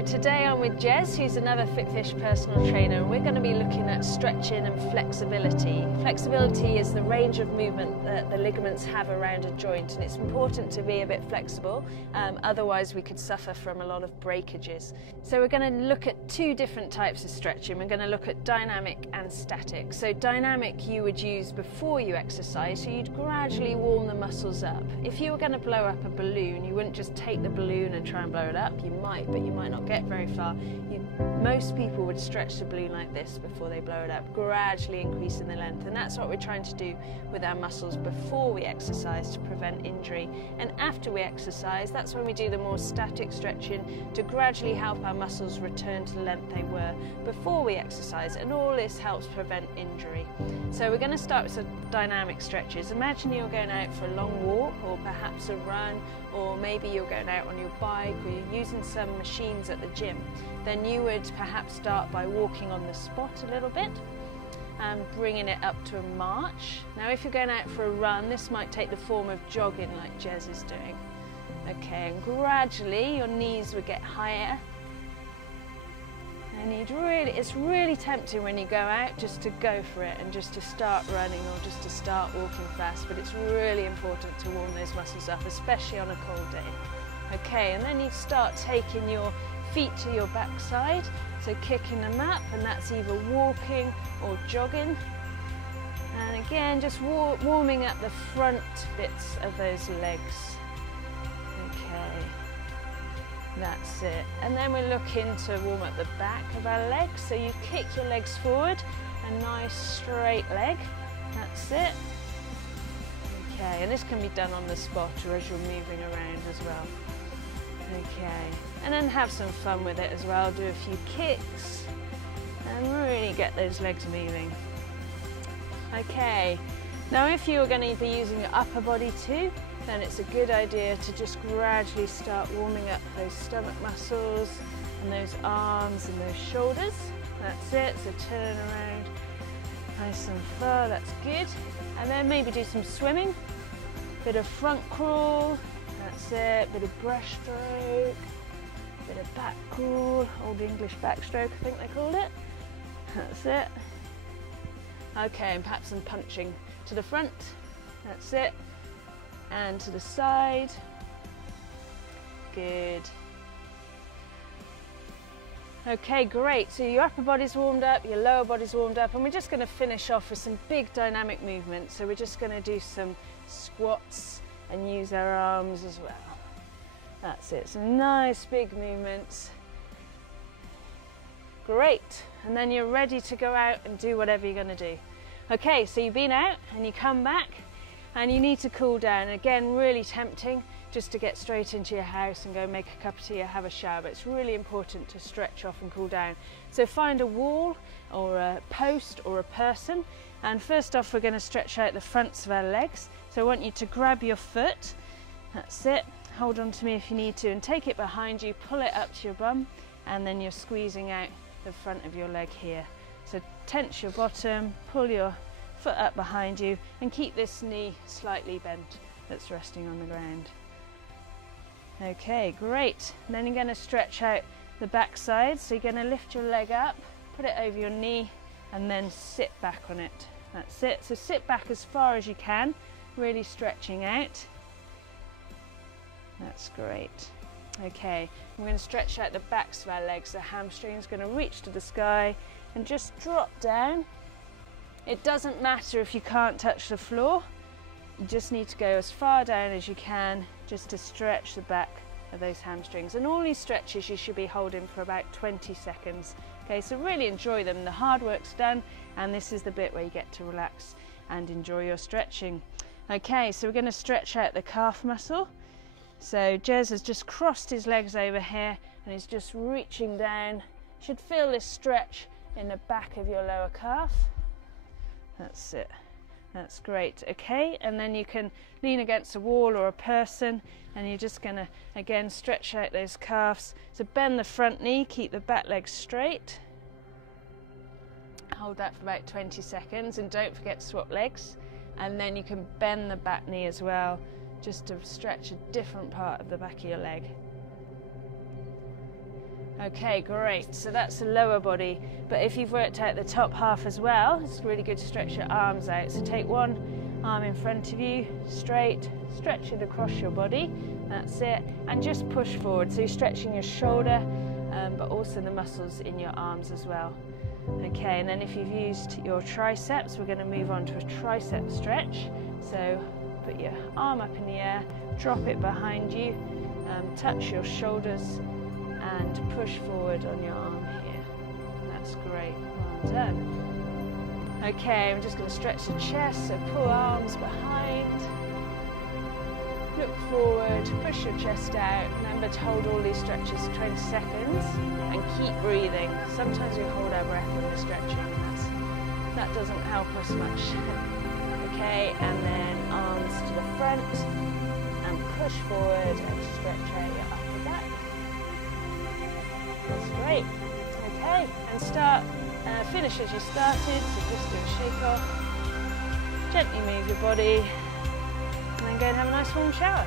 So today I'm with Jez, who's another FitFish personal trainer, and we're going to be looking at stretching and flexibility. Flexibility is the range of movement that the ligaments have around a joint, and it's important to be a bit flexible, otherwise we could suffer from a lot of breakages. So we're going to look at two different types of stretching. We're going to look at dynamic and static. So dynamic you would use before you exercise, so you'd gradually warm the muscles up. If you were going to blow up a balloon, you wouldn't just take the balloon and try and blow it up. You might, but you might not get very far. Most people would stretch the balloon like this before they blow it up, gradually increasing the length, and that's what we're trying to do with our muscles before we exercise to prevent injury. And after we exercise, that's when we do the more static stretching to gradually help our muscles return to the length they were before we exercise, and all this helps prevent injury. So we're going to start with some dynamic stretches. Imagine you're going out for a long walk, or perhaps a run, or maybe you're going out on your bike, or you're using some machines at the gym. Then you would perhaps start by walking on the spot a little bit and bringing it up to a march. Now if you're going out for a run, this might take the form of jogging like Jez is doing. Okay, and gradually your knees would get higher. And it's really tempting when you go out just to go for it and just to start running or just to start walking fast, but it's really important to warm those muscles up, especially on a cold day. Okay, and then you start taking your feet to your backside, so kicking them up, and that's either walking or jogging. And again, just warming up the front bits of those legs. Okay. That's it. And then we're looking to warm up the back of our legs. So you kick your legs forward, a nice straight leg. That's it. Okay, and this can be done on the spot or as you're moving around as well. Okay, and then have some fun with it as well. Do a few kicks and really get those legs moving. Okay, now if you're going to be using your upper body too, then it's a good idea to just gradually start warming up those stomach muscles and those arms and those shoulders. That's it, so turn around, nice and far, that's good. And then maybe do some swimming, bit of front crawl, that's it, bit of breaststroke, bit of back crawl, old English backstroke I think they called it. That's it. Okay, and perhaps some punching to the front, that's it. And to the side. Good. Okay, great. So your upper body's warmed up, your lower body's warmed up, and we're just going to finish off with some big dynamic movements. So we're just going to do some squats and use our arms as well. That's it. Some nice big movements. Great. And then you're ready to go out and do whatever you're going to do. Okay, so you've been out and you come back, and you need to cool down. Again, really tempting just to get straight into your house and go make a cup of tea or have a shower, but it's really important to stretch off and cool down. So find a wall or a post or a person, and first off we're going to stretch out the fronts of our legs. So I want you to grab your foot, that's it, hold on to me if you need to, and take it behind you, pull it up to your bum, and then you're squeezing out the front of your leg here. So tense your bottom, pull your foot up behind you, and keep this knee slightly bent that's resting on the ground. Okay, great. And then you're going to stretch out the back side, so you're going to lift your leg up, put it over your knee, and then sit back on it. That's it. So sit back as far as you can, really stretching out. That's great. Okay, we're going to stretch out the backs of our legs. The hamstring's going to reach to the sky and just drop down. It doesn't matter if you can't touch the floor, you just need to go as far down as you can just to stretch the back of those hamstrings. And all these stretches you should be holding for about 20 seconds. Okay, so really enjoy them. The hard work's done, and this is the bit where you get to relax and enjoy your stretching. Okay, so we're going to stretch out the calf muscle. So Jez has just crossed his legs over here and he's just reaching down. You should feel this stretch in the back of your lower calf. That's it. That's great. Okay, and then you can lean against a wall or a person, and you're just going to again stretch out those calves. So bend the front knee, keep the back leg straight. Hold that for about 20 seconds, and don't forget to swap legs. And then you can bend the back knee as well, just to stretch a different part of the back of your leg. Okay, great. So that's the lower body. But if you've worked out the top half as well, it's really good to stretch your arms out. So take one arm in front of you, straight, stretch it across your body. That's it. And just push forward. So you're stretching your shoulder, but also the muscles in your arms as well. Okay, and then if you've used your triceps, we're going to move on to a tricep stretch. So put your arm up in the air, drop it behind you, touch your shoulders, and push forward on your arm here. That's great, well done. Okay, I'm just going to stretch the chest, so pull arms behind, look forward, push your chest out. Remember to hold all these stretches for 20 seconds and keep breathing. Sometimes we hold our breath when we're stretching and that doesn't help us much. Okay, and then arms to the front and push forward and stretch out your upper back. That's great. Okay, and start, finish as you started, so just do a shake off. Gently move your body and then go and have a nice warm shower.